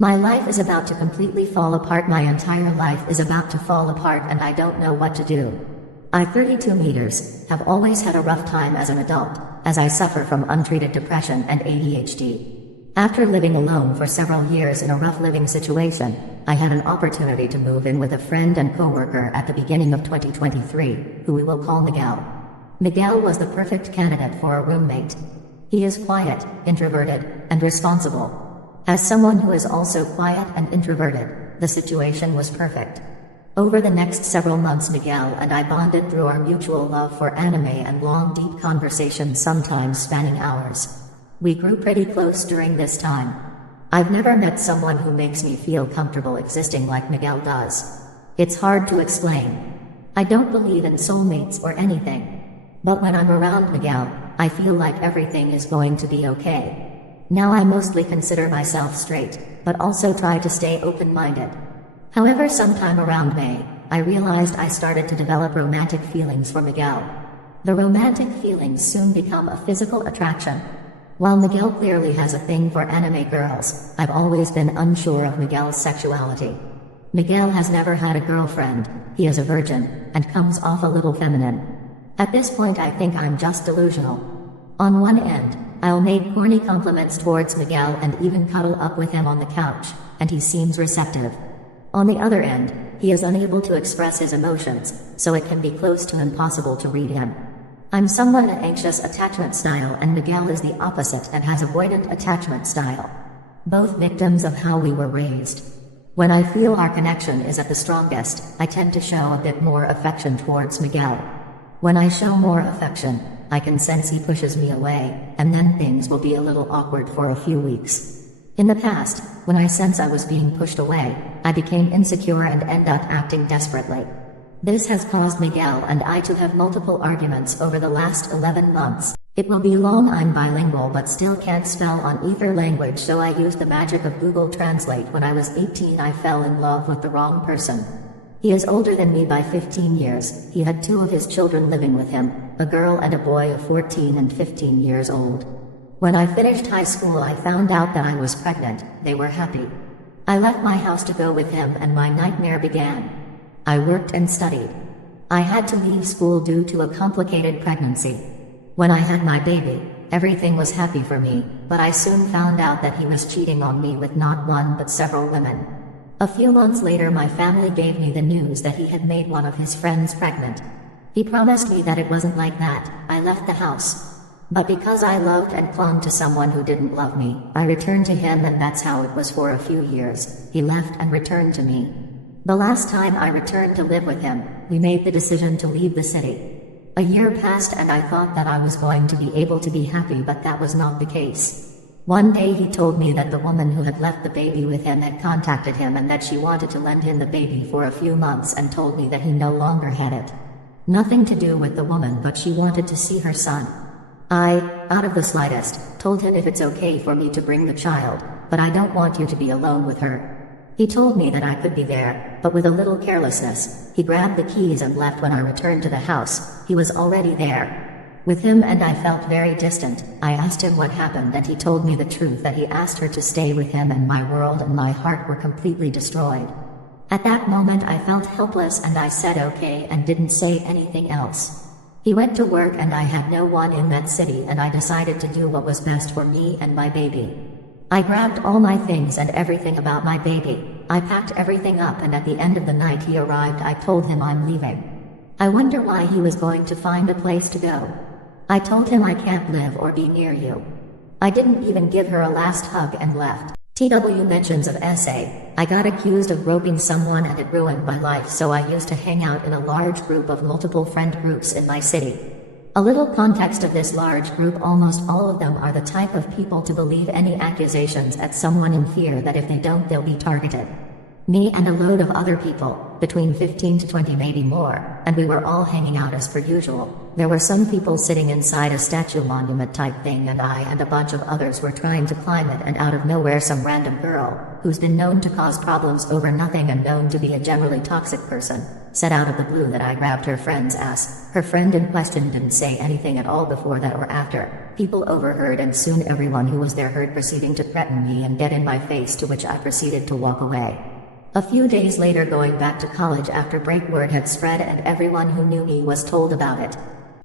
My life is about to completely fall apart. My entire life is about to fall apart and I don't know what to do. I, 32 meters, have always had a rough time as an adult, as I suffer from untreated depression and ADHD. After living alone for several years in a rough living situation, I had an opportunity to move in with a friend and coworker at the beginning of 2023, who we will call Miguel. Miguel was the perfect candidate for a roommate. He is quiet, introverted, and responsible. As someone who is also quiet and introverted, the situation was perfect. Over the next several months, Miguel and I bonded through our mutual love for anime and long, deep conversations, sometimes spanning hours. We grew pretty close during this time. I've never met someone who makes me feel comfortable existing like Miguel does. It's hard to explain. I don't believe in soulmates or anything. But when I'm around Miguel, I feel like everything is going to be okay. Now I mostly consider myself straight, but also try to stay open-minded. However, sometime around May, I realized I started to develop romantic feelings for Miguel. The romantic feelings soon become a physical attraction. While Miguel clearly has a thing for anime girls, I've always been unsure of Miguel's sexuality. Miguel has never had a girlfriend, he is a virgin, and comes off a little feminine. At this point I think I'm just delusional. On one end, I'll make corny compliments towards Miguel and even cuddle up with him on the couch, and he seems receptive. On the other end, he is unable to express his emotions, so it can be close to impossible to read him. I'm somewhat an anxious attachment style and Miguel is the opposite and has avoidant attachment style. Both victims of how we were raised. When I feel our connection is at the strongest, I tend to show a bit more affection towards Miguel. When I show more affection, I can sense he pushes me away, and then things will be a little awkward for a few weeks. In the past, when I sense I was being pushed away, I became insecure and end up acting desperately. This has caused Miguel and I to have multiple arguments over the last 11 months. It will be long. I'm bilingual but still can't spell on either language, so I used the magic of Google Translate. When I was 18 I fell in love with the wrong person. He is older than me by 15 years, he had 2 of his children living with him, a girl and a boy of 14 and 15 years old. When I finished high school I found out that I was pregnant. They were happy. I left my house to go with him and my nightmare began. I worked and studied. I had to leave school due to a complicated pregnancy. When I had my baby, everything was happy for me, but I soon found out that he was cheating on me with not one but several women. A few months later my family gave me the news that he had made one of his friends pregnant. He promised me that it wasn't like that. I left the house. But because I loved and clung to someone who didn't love me, I returned to him, and that's how it was for a few years. He left and returned to me. The last time I returned to live with him, we made the decision to leave the city. A year passed and I thought that I was going to be able to be happy, but that was not the case. One day he told me that the woman who had left the baby with him had contacted him and that she wanted to lend him the baby for a few months, and told me that he no longer had it. Nothing to do with the woman, but she wanted to see her son. I, out of the slightest, told him if it's okay for me to bring the child, but I don't want you to be alone with her. He told me that I could be there, but with a little carelessness, he grabbed the keys and left. When I returned to the house, he was already there. With him and I felt very distant. I asked him what happened and he told me the truth, that he asked her to stay with him, and my world and my heart were completely destroyed. At that moment I felt helpless and I said okay and didn't say anything else. He went to work and I had no one in that city, and I decided to do what was best for me and my baby. I grabbed all my things and everything about my baby. I packed everything up, and at the end of the night he arrived. I told him I'm leaving. I wonder why he was going to find a place to go. I told him I can't live or be near you. I didn't even give her a last hug and left. TW mentions of essay. I got accused of groping someone and it ruined my life, so I used to hang out in a large group of multiple friend groups in my city. A little context of this large group: almost all of them are the type of people to believe any accusations at someone in fear that if they don't they'll be targeted. Me and a load of other people, between 15 to 20 maybe more, and we were all hanging out as per usual. There were some people sitting inside a statue monument type thing, and I and a bunch of others were trying to climb it, and out of nowhere some random girl, who's been known to cause problems over nothing and known to be a generally toxic person, said out of the blue that I grabbed her friend's ass. Her friend in question didn't say anything at all before that or after. People overheard, and soon everyone who was there heard proceeding to threaten me and get in my face, to which I proceeded to walk away. A few days later, going back to college after break, word had spread and everyone who knew me was told about it.